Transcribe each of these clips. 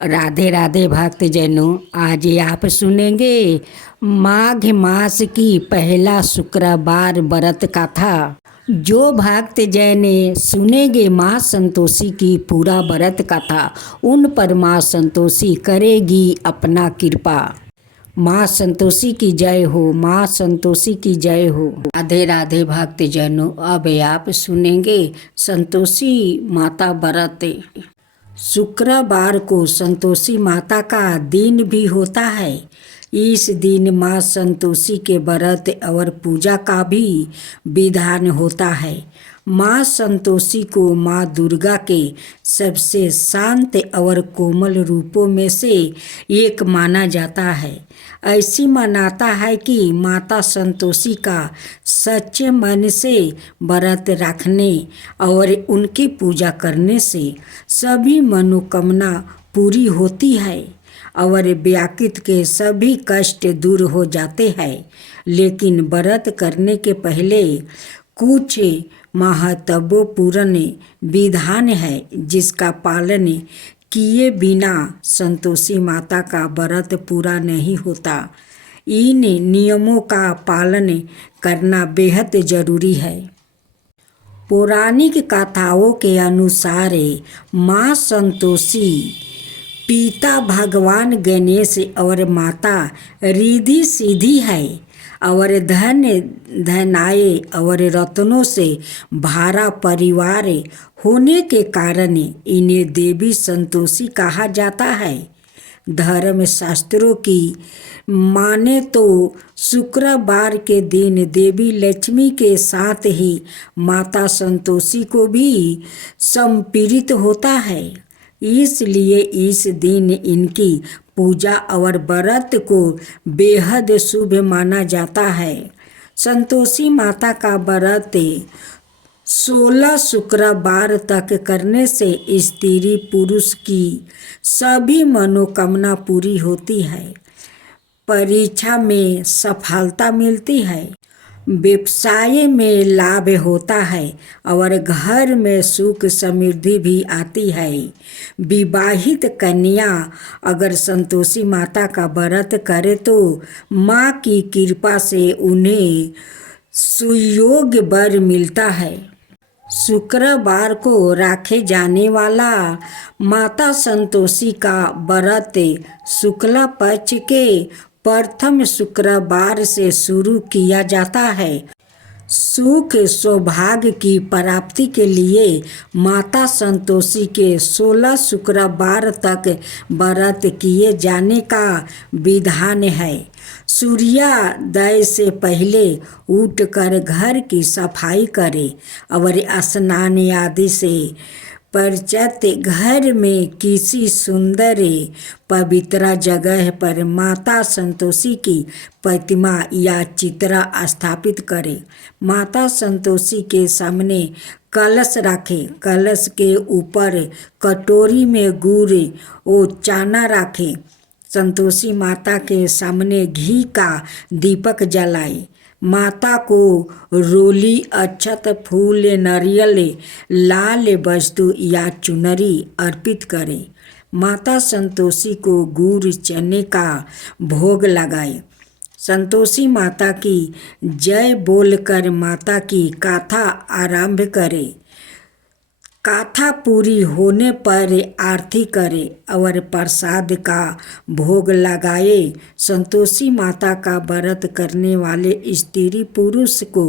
राधे राधे भक्तजनों, आज ये आप सुनेंगे माघ मास की पहला शुक्रवार व्रत कथा। जो भक्तजन सुनेंगे माँ संतोषी की पूरा व्रत कथा, उन पर माँ संतोषी करेगी अपना कृपा। माँ संतोषी की जय हो, माँ संतोषी की जय हो। राधे राधे भक्तजनों, अब आप सुनेंगे संतोषी माता व्रत। शुक्रवार को संतोषी माता का दिन भी होता है। इस दिन माँ संतोषी के व्रत और पूजा का भी विधान होता है। माँ संतोषी को माँ दुर्गा के सबसे शांत और कोमल रूपों में से एक माना जाता है। ऐसी मान्यता है कि माता संतोषी का सच्चे मन से व्रत रखने और उनकी पूजा करने से सभी मनोकामना पूरी होती है और व्यक्ति के सभी कष्ट दूर हो जाते हैं। लेकिन व्रत करने के पहले कुछ महत्वपूर्ण विधान है जिसका पालन किए बिना संतोषी माता का व्रत पूरा नहीं होता। इन नियमों का पालन करना बेहद जरूरी है। पौराणिक कथाओं के अनुसार माँ संतोषी पिता भगवान गणेश और माता रिद्धि सिद्धि है और धन धनाए और रत्नों से भरा परिवार होने के कारण इन्हें देवी संतोषी कहा जाता है। धर्म शास्त्रों की माने तो शुक्रवार के दिन देवी लक्ष्मी के साथ ही माता संतोषी को भी समर्पित होता है। इसलिए इस दिन इनकी पूजा और व्रत को बेहद शुभ माना जाता है। संतोषी माता का व्रत 16 शुक्रवार तक करने से स्त्री पुरुष की सभी मनोकामना पूरी होती है, परीक्षा में सफलता मिलती है, व्यवसाय में लाभ होता है और घर में सुख समृद्धि भी आती है। विवाहित कन्या अगर संतोषी माता का व्रत करे तो माँ की कृपा से उन्हें सुयोग्य वर मिलता है। शुक्रवार को रखे जाने वाला माता संतोषी का व्रत शुक्ला पक्ष के प्रथम शुक्रवार से शुरू किया जाता है। सुख सौभाग्य की प्राप्ति के लिए माता संतोषी के 16 शुक्रवार तक व्रत किए जाने का विधान है। सूर्योदय से पहले उठकर घर की सफाई करें और स्नान आदि से पश्चात घर में किसी सुंदर पवित्र जगह पर माता संतोषी की प्रतिमा या चित्र स्थापित करें। माता संतोषी के सामने कलश रखें। कलश के ऊपर कटोरी में गुड़ और चना रखें। संतोषी माता के सामने घी का दीपक जलाएं। माता को रोली, अक्षत, फूल, नारियल, लाल वस्तु या चुनरी अर्पित करें। माता संतोषी को गुड़ चने का भोग लगाएं। संतोषी माता की जय बोलकर माता की गाथा आरंभ करें। गाथा पूरी होने पर आरती करें और प्रसाद का भोग लगाए। संतोषी माता का व्रत करने वाले स्त्री पुरुष को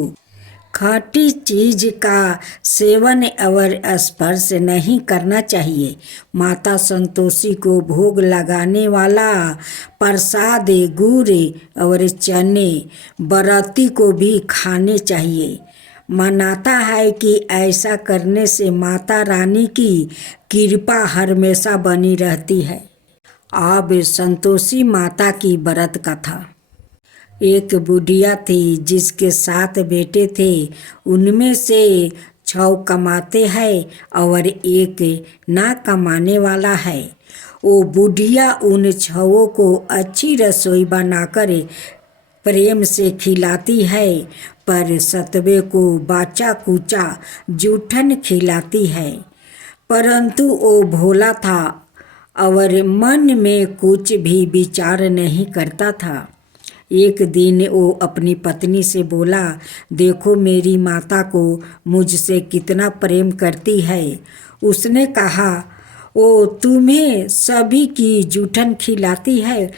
खट्टी चीज का सेवन और स्पर्श नहीं करना चाहिए। माता संतोषी को भोग लगाने वाला प्रसाद गुड़ और चने व्रती को भी खाने चाहिए। मानता है कि ऐसा करने से माता रानी की कृपा हमेशा बनी रहती है। अब संतोषी माता की व्रत कथा। एक बुढ़िया थी जिसके 7 बेटे थे। उनमें से 6 कमाते हैं और एक ना कमाने वाला है। वो बुढ़िया उन 6 को अच्छी रसोई बनाकर प्रेम से खिलाती है, पर 7वें को बाचा कुचा जूठन खिलाती है। परंतु वो भोला था और मन में कुछ भी विचार नहीं करता था। एक दिन वो अपनी पत्नी से बोला, देखो मेरी माता को मुझसे कितना प्रेम करती है। उसने कहा, वो तुम्हें सभी की जूठन खिलाती है,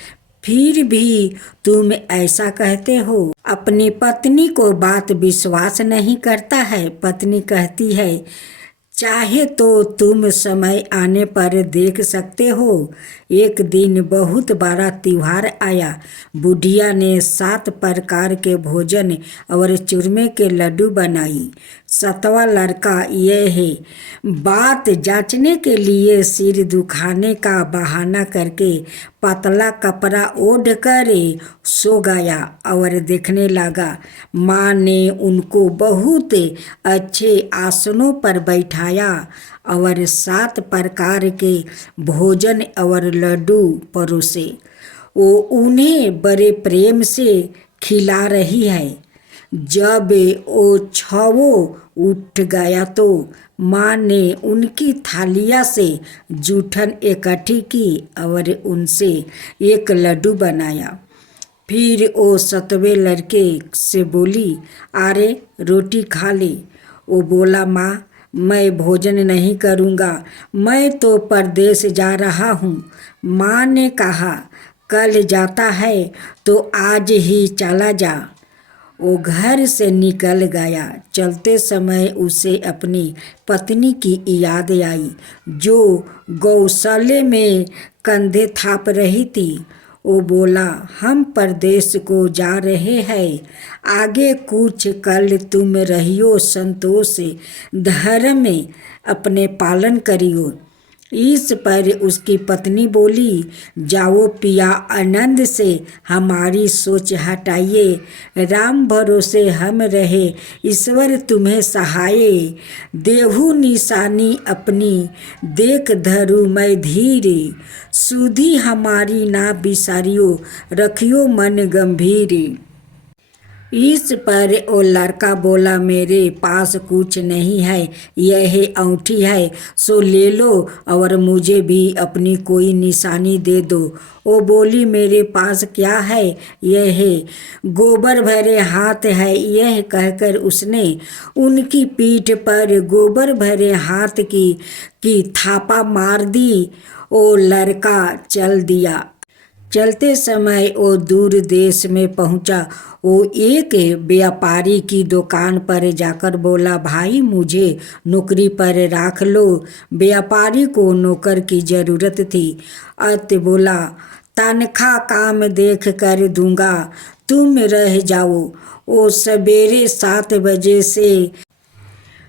फिर भी तुम ऐसा कहते हो। अपनी पत्नी को बात विश्वास नहीं करता है। पत्नी कहती है, चाहे तो तुम समय आने पर देख सकते हो। एक दिन बहुत बड़ा त्योहार आया। बुढ़िया ने 7 प्रकार के भोजन और चूरमे के लड्डू बनाई। 7वां लड़का यह है, बात जांचने के लिए सिर दुखाने का बहाना करके पतला कपड़ा ओढ़ कर सो गया और देखने लगा। माँ ने उनको बहुत अच्छे आसनों पर बैठाया और 7 प्रकार के भोजन और लड्डू परोसे। वो उन्हें बड़े प्रेम से खिला रही है। जब वो छवों उठ गया तो माँ ने उनकी थालिया से जूठन इकट्ठी की और उनसे एक लड्डू बनाया। फिर वो 7वें लड़के से बोली, अरे रोटी खा ले। वो बोला, माँ मैं भोजन नहीं करूँगा, मैं तो परदेश जा रहा हूँ। माँ ने कहा, कल जाता है तो आज ही चला जा। वो घर से निकल गया। चलते समय उसे अपनी पत्नी की याद आई, जो गौशाले में कंधे थाप रही थी। वो बोला, हम परदेश को जा रहे हैं, आगे कुछ कल तुम रहियो संतोष धर्म में अपने पालन करियो। इस पर उसकी पत्नी बोली, जाओ पिया, आनंद से हमारी सोच हटाइए। राम भरोसे हम रहे, ईश्वर तुम्हें सहाय। देहु निशानी अपनी देख धरू मैं धीरे, सुधी हमारी ना बिसारियो, रखियो मन गंभीर। इस पर वो लड़का बोला, मेरे पास कुछ नहीं है, यह अंगूठी है, सो ले लो और मुझे भी अपनी कोई निशानी दे दो। वो बोली, मेरे पास क्या है, यह है गोबर भरे हाथ है। यह कहकर उसने उनकी पीठ पर गोबर भरे हाथ की थापा मार दी। वो लड़का चल दिया। चलते समय वो दूर देश में पहुंचा। वो एक व्यापारी की दुकान पर जाकर बोला, भाई मुझे नौकरी पर रख लो। व्यापारी को नौकर की ज़रूरत थी। अत बोला, तनख्वाह काम देख कर दूंगा, तुम रह जाओ। वो सवेरे 7 बजे से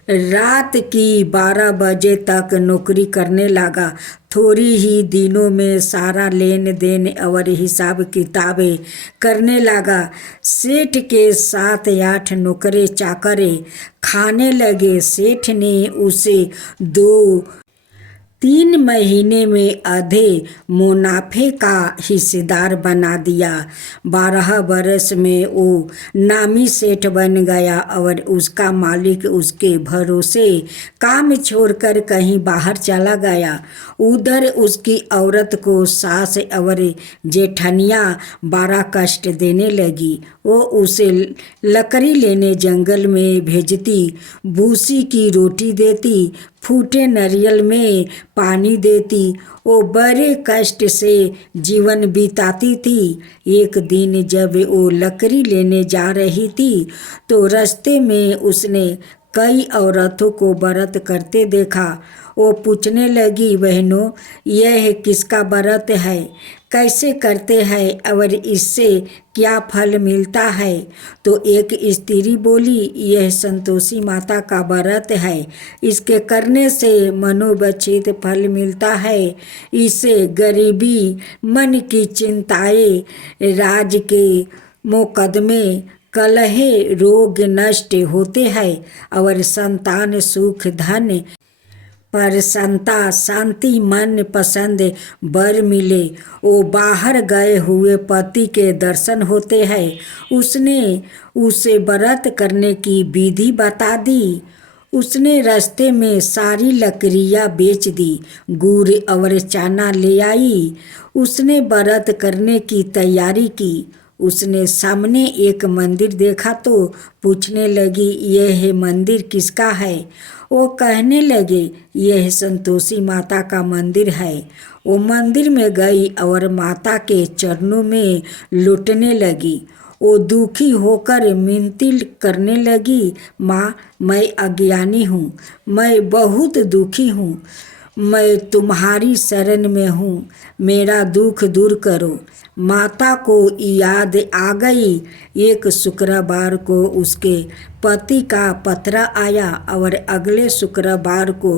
रात की 12 बजे तक नौकरी करने लगा। थोड़ी ही दिनों में सारा लेन देन और हिसाब किताबें करने लगा। सेठ के 7-8 नौकरे चाकरे खाने लगे। सेठ ने उसे 2-3 महीने में आधे मुनाफे का हिस्सेदार बना दिया। 12 बरस में वो नामी सेठ बन गया और उसका मालिक उसके भरोसे काम छोड़कर कहीं बाहर चला गया। उधर उसकी औरत को सास और जेठनिया बड़ा कष्ट देने लगी। वो उसे लकड़ी लेने जंगल में भेजती, भूसी की रोटी देती, फूटे नारियल में पानी देती। वो बड़े कष्ट से जीवन बिताती थी। एक दिन जब वो लकड़ी लेने जा रही थी तो रास्ते में उसने कई औरतों को व्रत करते देखा। वो पूछने लगी, बहनों यह किसका व्रत है, कैसे करते हैं और इससे क्या फल मिलता है? तो एक स्त्री बोली, यह संतोषी माता का व्रत है, इसके करने से मनोवांछित फल मिलता है। इससे गरीबी, मन की चिंताएं, राज के मुकदमे, कलहे, रोग नष्ट होते हैं और संतान, सुख, धन, प्रसन्नता, शांति, मन पसंद वर मिले। वो बाहर गए हुए पति के दर्शन होते हैं। उसने उसे व्रत करने की विधि बता दी। उसने रास्ते में सारी लकड़ियाँ बेच दी, गुड़ और चना ले आई। उसने व्रत करने की तैयारी की। उसने सामने एक मंदिर देखा तो पूछने लगी, यह मंदिर किसका है? वो कहने लगे, यह संतोषी माता का मंदिर है। वो मंदिर में गई और माता के चरणों में लुटने लगी। वो दुखी होकर मिनती करने लगी, माँ, मैं अज्ञानी हूँ, मैं बहुत दुखी हूँ, मैं तुम्हारी शरण में हूँ, मेरा दुख दूर करो। माता को याद आ गई। एक शुक्रवार को उसके पति का पत्र आया और अगले शुक्रवार को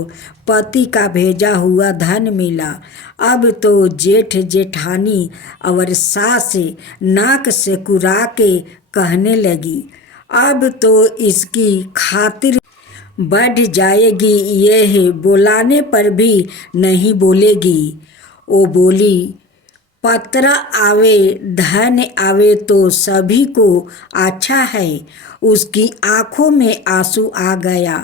पति का भेजा हुआ धन मिला। अब तो जेठ जेठानी और सास नाक से कुरा के कहने लगी, अब तो इसकी खातिर बढ़ जाएगी, यह बुलाने पर भी नहीं बोलेगी। वो बोली, पत्र आवे धन आवे तो सभी को अच्छा है। उसकी आंखों में आंसू आ गया।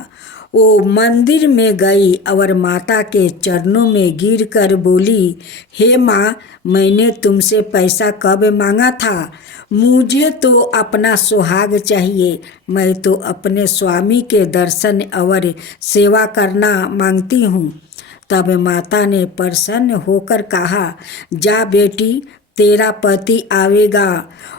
वो मंदिर में गई और माता के चरणों में गिरकर बोली, हे माँ, मैंने तुमसे पैसा कब मांगा था? मुझे तो अपना सुहाग चाहिए। मैं तो अपने स्वामी के दर्शन और सेवा करना मांगती हूँ। तब माता ने प्रसन्न होकर कहा, जा बेटी, तेरा पति आवेगा।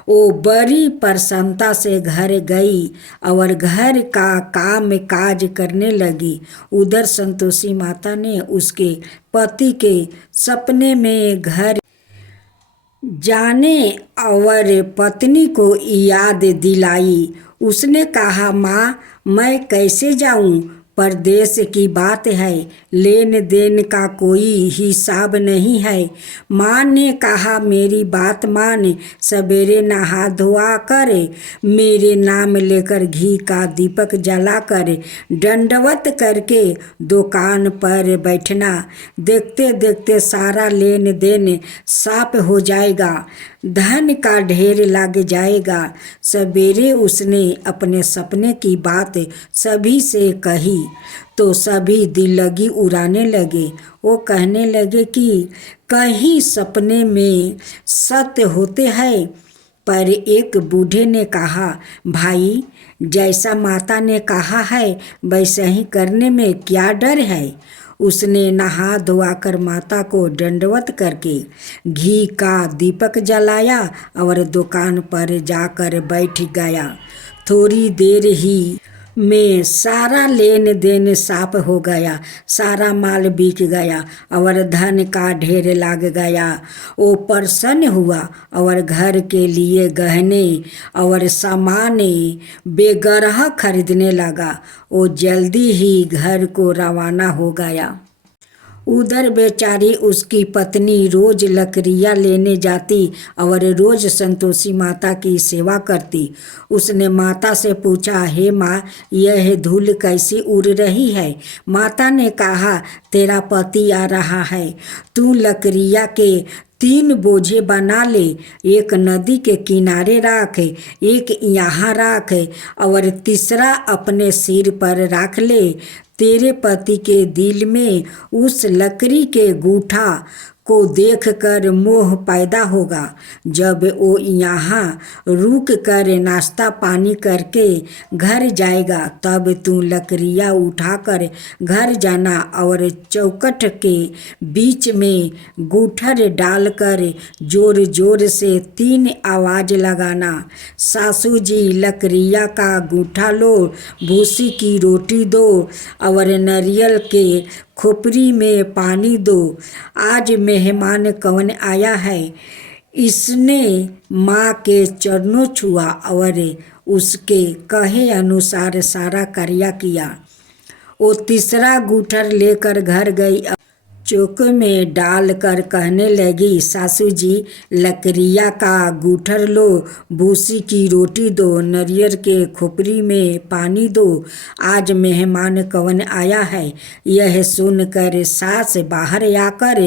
वो बड़ी प्रसन्नता से घर गई और घर का काम काज करने लगी। उधर संतोषी माता ने उसके पति के सपने में घर जाने और पत्नी को याद दिलाई। उसने कहा, माँ, मैं कैसे जाऊँ? परदेश की बात है, लेन देन का कोई हिसाब नहीं है। माँ ने कहा, मेरी बात मान, सवेरे नहा धोआ कर मेरे नाम लेकर घी का दीपक जला कर दंडवत करके दुकान पर बैठना। देखते देखते सारा लेन देन साफ हो जाएगा, धन का ढेर लग जाएगा। सवेरे उसने अपने सपने की बात सभी से कही तो सभी दिल लगी उड़ाने लगे। वो कहने लगे कि कहीं सपने में सत्य होते हैं। पर एक बूढ़े ने कहा, भाई, जैसा माता ने कहा है वैसा ही करने में क्या डर है? उसने नहा धोआकर माता को दंडवत करके घी का दीपक जलाया और दुकान पर जाकर बैठ गया। थोड़ी देर ही में सारा लेन देन साफ हो गया, सारा माल बिक गया और धन का ढेर लग गया। वो प्रसन्न हुआ और घर के लिए गहने और सामान बेगरह खरीदने लगा। वो जल्दी ही घर को रवाना हो गया। उधर बेचारी उसकी पत्नी रोज लकड़ियाँ लेने जाती और रोज संतोषी माता की सेवा करती। उसने माता से पूछा, हे माँ, यह धूल कैसी उड़ रही है? माता ने कहा, तेरा पति आ रहा है, तू लकड़ियाँ के 3 बोझे बना ले, एक नदी के किनारे रख, एक यहाँ रख और तीसरा अपने सिर पर रख ले। तेरे पति के दिल में उस लकड़ी के गूठा को देखकर मोह पैदा होगा। जब वो यहाँ रुक कर नाश्ता पानी करके घर जाएगा तब तू लकड़ियाँ उठाकर घर जाना और चौखट के बीच में गूठर डालकर जोर जोर से 3 आवाज़ लगाना, सासू जी लकड़ियाँ का गूठा लो, भूसी की रोटी दो और नारियल के खोपड़ी में पानी दो। आज मेहमान कौन आया है? इसने माँ के चरणों छुआ और उसके कहे अनुसार सारा कार्य किया। वो तीसरा गूठर लेकर घर गई, चौके में डालकर कहने लगी, सासू जी लकड़ियाँ का गूठर लो, भूसी की रोटी दो, नारियल के खोपड़ी में पानी दो। आज मेहमान कौन आया है? यह सुनकर सास बाहर आकर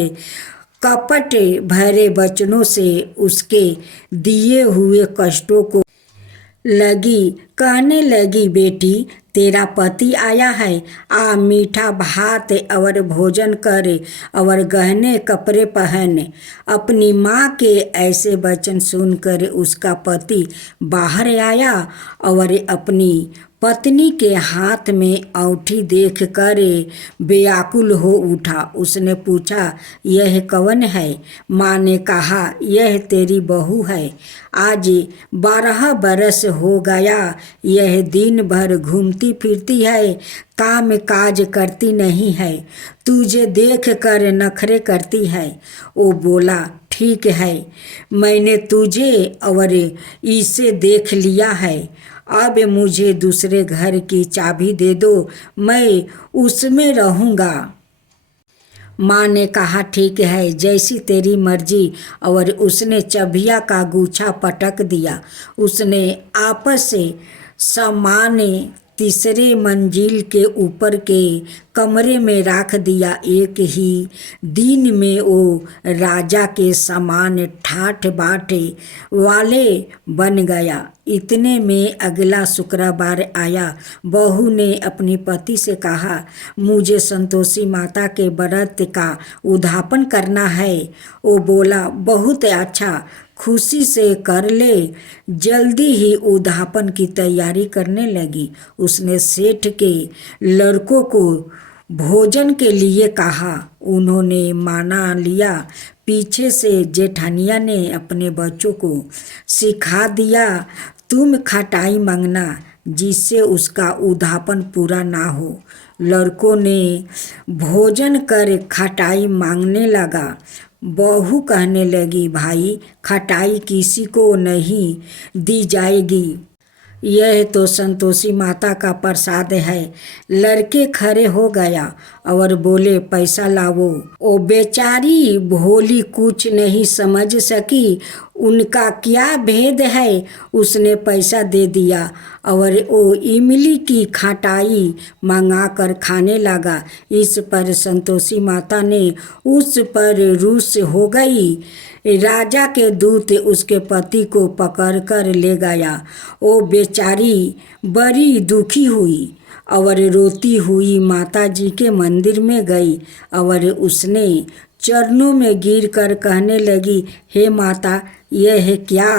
कपट भरे वचनों से उसके दिए हुए कष्टों को लगी कहने लगी, बेटी, तेरा पति आया है, आ मीठा भात और भोजन कर और गहने कपड़े पहन। अपनी माँ के ऐसे वचन सुनकर उसका पति बाहर आया और अपनी पत्नी के हाथ में औंठी देख कर व्याकुल हो उठा। उसने पूछा, यह कौन है? माँ ने कहा, यह तेरी बहू है। आज 12 बरस हो गया, यह दिन भर घूमती फिरती है, काम काज करती नहीं है, तुझे देख कर नखरे करती है। वो बोला, ठीक है, मैंने तुझे और इसे देख लिया है, अब मुझे दूसरे घर की चाबी दे दो, मैं उसमें रहूँगा। माँ ने कहा, ठीक है, जैसी तेरी मर्जी। और उसने चबिया का गुच्छा पटक दिया। उसने आपस से सामान तीसरे मंजिल के ऊपर के कमरे में रख दिया। एक ही दिन में वो राजा के समान ठाठ बाट वाले बन गया। इतने में अगला शुक्रवार आया। बहू ने अपनी पति से कहा, मुझे संतोषी माता के व्रत का उद्यापन करना है। वो बोला, बहुत अच्छा, खुशी से कर ले। जल्दी ही उद्यापन की तैयारी करने लगी। उसने सेठ के लड़कों को भोजन के लिए कहा। उन्होंने माना लिया। पीछे से जेठानिया ने अपने बच्चों को सिखा दिया, तुम खटाई मांगना जिससे उसका उद्यापन पूरा ना हो। लड़कों ने भोजन कर खटाई मांगने लगा। बहू कहने लगी, भाई, खटाई किसी को नहीं दी जाएगी, यह तो संतोषी माता का प्रसाद है। लड़के खड़े हो गया और बोले, पैसा लाओ। ओ बेचारी भोली कुछ नहीं समझ सकी, उनका क्या भेद है। उसने पैसा दे दिया और वो इमली की खटाई मंगा कर खाने लगा। इस पर संतोषी माता ने उस पर रुष्ट हो गई। राजा के दूत उसके पति को पकड़कर ले गया। वो बेचारी बड़ी दुखी हुई और रोती हुई माता जी के मंदिर में गई और उसने चरणों में गिरकर कहने लगी, हे माता, यह क्या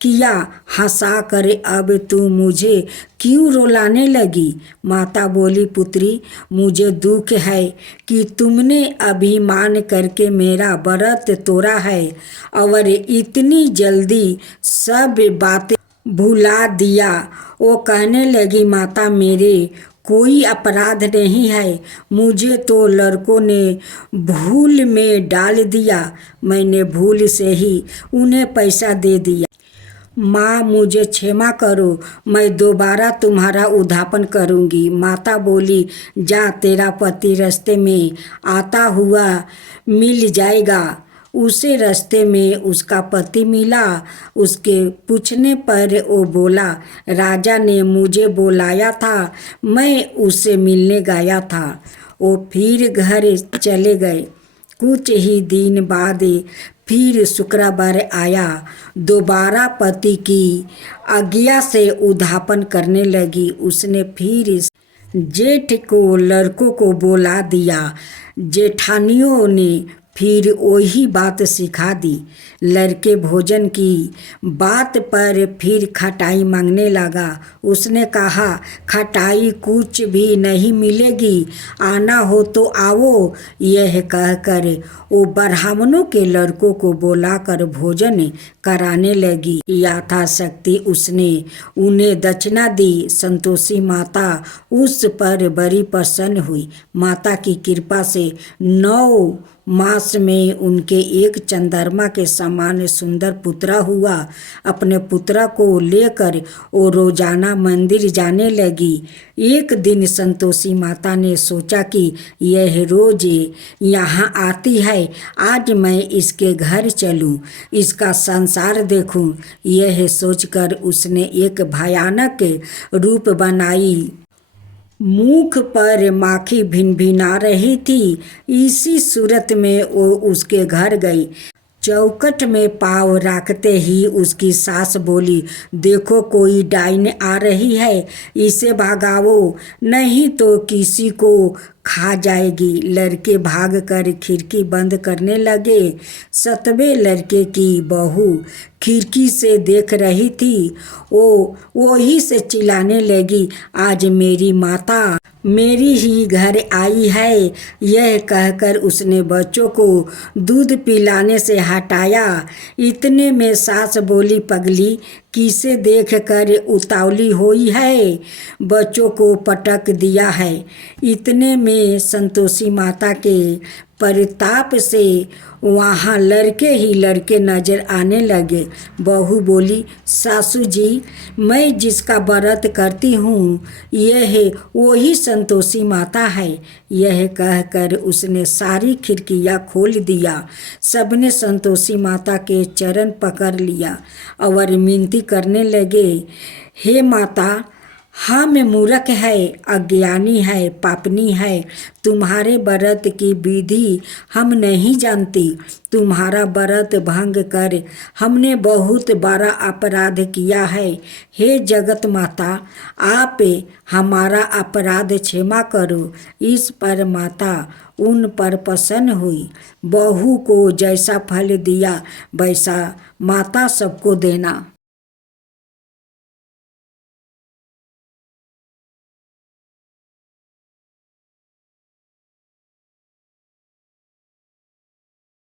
किया? हंसा कर अब तू मुझे क्यों रुलाने लगी? माता बोली, पुत्री, मुझे दुख है कि तुमने अभिमान करके मेरा व्रत तोड़ा है और इतनी जल्दी सब बातें भुला दिया। वो कहने लगी, माता, मेरे कोई अपराध नहीं है, मुझे तो लड़कों ने भूल में डाल दिया, मैंने भूल से ही उन्हें पैसा दे दिया। माँ, मुझे क्षमा करो, मैं दोबारा तुम्हारा उद्यापन करूँगी। माता बोली, जा, तेरा पति रास्ते में आता हुआ मिल जाएगा। उसे रास्ते में उसका पति मिला। उसके पूछने पर वो बोला, राजा ने मुझे बुलाया था, मैं उससे मिलने गया था। वो फिर घर चले गए। कुछ ही दिन बाद फिर शुक्रवार आया। दोबारा पति की आज्ञा से उद्यापन करने लगी। उसने फिर जेठ को लड़कों को बुला दिया। जेठानियों ने फिर वही बात सिखा दी। लड़के भोजन की बात पर फिर खटाई मांगने लगा। उसने कहा, खटाई कुछ भी नहीं मिलेगी, आना हो तो आओ। यह कहकर वो ब्राह्मणों के लड़कों को बुलाकर भोजन कराने लगी। यथाशक्ति उसने उन्हें दक्षिणा दी। संतोषी माता उस पर बड़ी प्रसन्न हुई। माता की कृपा से 9 मास में उनके एक चंद्रमा के समान सुंदर पुत्रा हुआ। अपने पुत्रा को लेकर वो रोजाना मंदिर जाने लगी। एक दिन संतोषी माता ने सोचा कि यह रोज यहाँ आती है, आज मैं इसके घर चलूँ, इसका संसार देखूँ। यह सोचकर उसने एक भयानक रूप बनाई। मुख पर माखी भिनभिना रही थी। इसी सूरत में वो उसके घर गई। चौखट में पाँव रखते ही उसकी सास बोली, देखो कोई डाइन आ रही है, इसे भगाओ नहीं तो किसी को खा जाएगी। लड़के भाग कर खिड़की बंद करने लगे। 7वें लड़के की बहू खिड़की से देख रही थी। वो ही से चिल्लाने लगी, आज मेरी माता मेरी ही घर आई है। यह कहकर उसने बच्चों को दूध पिलाने से हटाया। इतने में सास बोली, पगली किसे देख कर उतावली हुई है, बच्चों को पटक दिया है। इतने में संतोषी माता के परिताप से वहाँ लड़के ही लड़के नजर आने लगे। बहू बोली, सासू जी मैं जिसका व्रत करती हूँ यह वही संतोषी माता है। यह कहकर उसने सारी खिड़कियाँ खोल दिया। सबने संतोषी माता के चरण पकड़ लिया और विनती करने लगे, हे माता हम मूर्ख है, अज्ञानी है, पापनी है। तुम्हारे व्रत की विधि हम नहीं जानती। तुम्हारा व्रत भंग कर हमने बहुत बड़ा अपराध किया है। हे जगत माता आप हमारा अपराध क्षमा करो। इस पर माता उन पर प्रसन्न हुई। बहू को जैसा फल दिया वैसा माता सबको देना।